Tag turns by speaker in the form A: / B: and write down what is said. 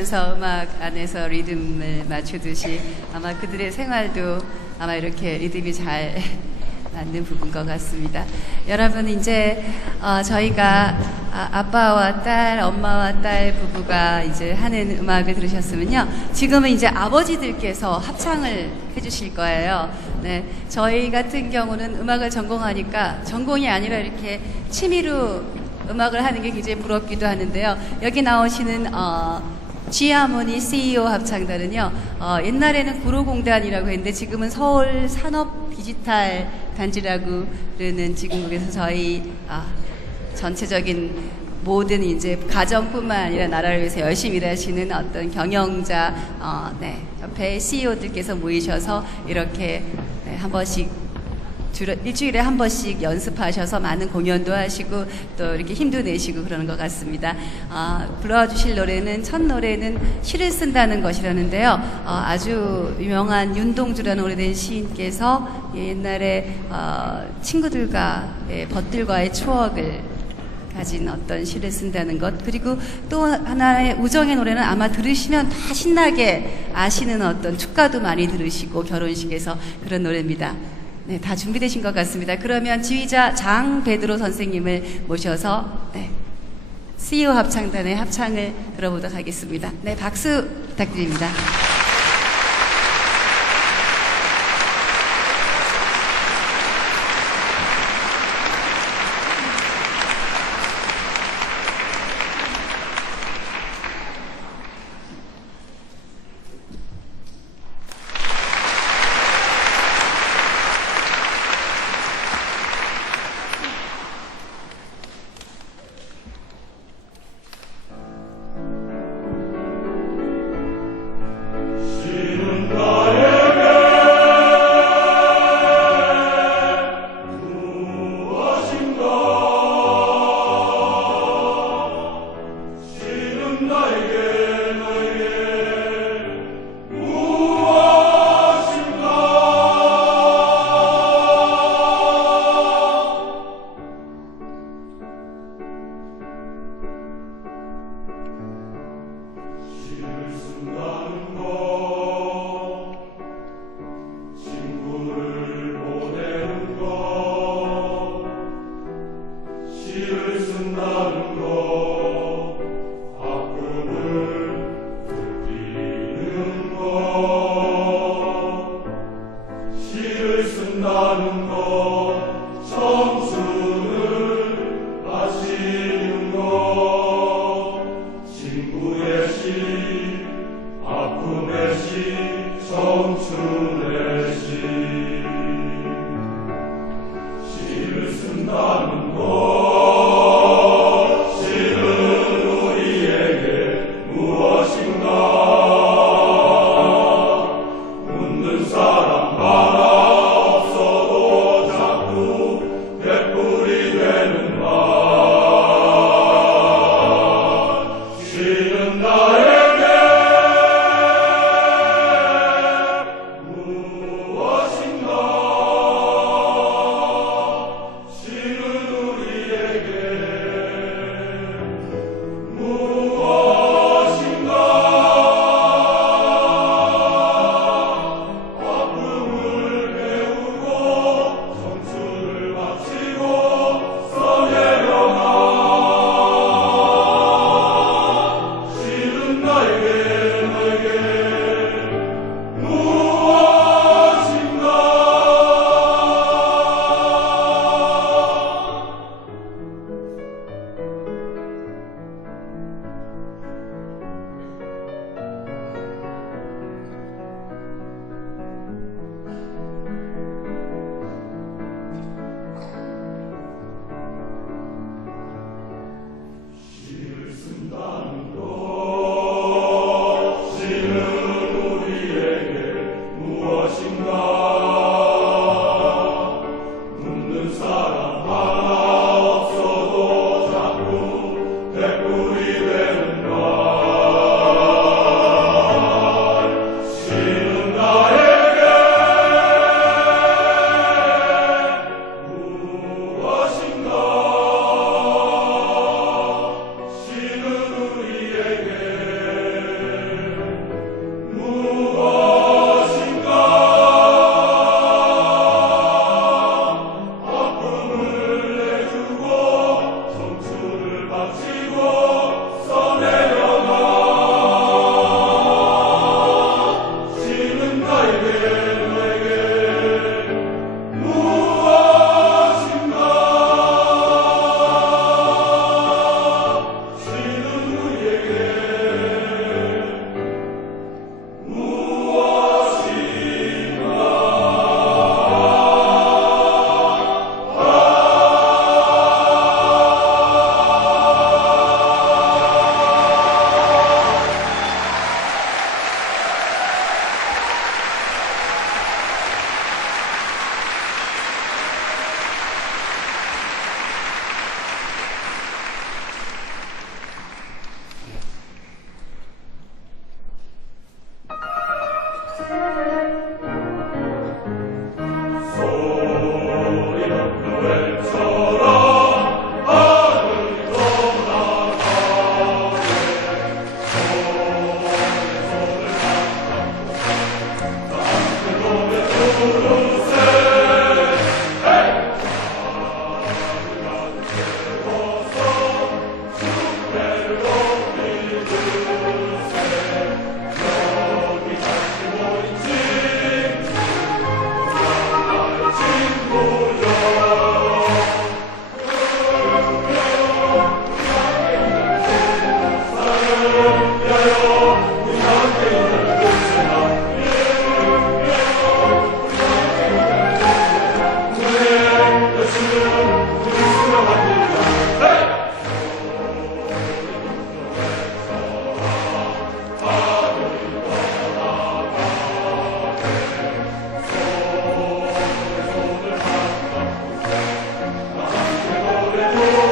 A: 하면서 음악 안에서 리듬을 맞추듯이 아마 그들의 생활도 아마 이렇게 리듬이 잘 맞는 부분 것 같습니다. 여러분 이제 어, 저희가 아, 빠와 딸, 엄마와 딸 부부가 이제 하는 음악을 들으셨으면요. 지금은 이제 아버지들께서 합창을 해주실 거예요. 네, 저희 같은 경우는 음악을 전공하니까 전공이 아니라 이렇게 취미로 음악을 하는 게 굉장히 부럽기도 하는데요. 여기 나오시는 어, G하모니 CEO 합창단은요, 어, 옛날에는 구로공단이라고 했는데 지금은 서울 산업 디지털 단지라고 그러는 지금 거기서 저희 아, 전체적인 모든 이제 가정뿐만 아니라 나라를 위해서 열심히 일하시는 어떤 경영자, 어, 네, 옆에 CEO들께서 모이셔서 이렇게 네, 한 번씩 주로 일주일에 한 번씩 연습하셔서 많은 공연도 하시고 또 이렇게 힘도 내시고 그러는 것 같습니다. 아, 불러주실 노래는 첫 노래는 시를 쓴다는 것이라는데요. 어, 아주 유명한 윤동주라는 오래된 시인께서 옛날에 어, 친구들과 예, 벗들과의 추억을 가진 어떤 시를 쓴다는 것 그리고 또 하나의 우정의 노래는 아마 들으시면 다 신나게 아시는 어떤 축가도 많이 들으시고 결혼식에서 그런 노래입니다. 네, 다 준비되신 것 같습니다. 그러면 지휘자 장 베드로 선생님을 모셔서 네, CEO 합창단의 합창을 들어보도록 하겠습니다. 네, 박수 부탁드립니다.
B: 쓴 Lord.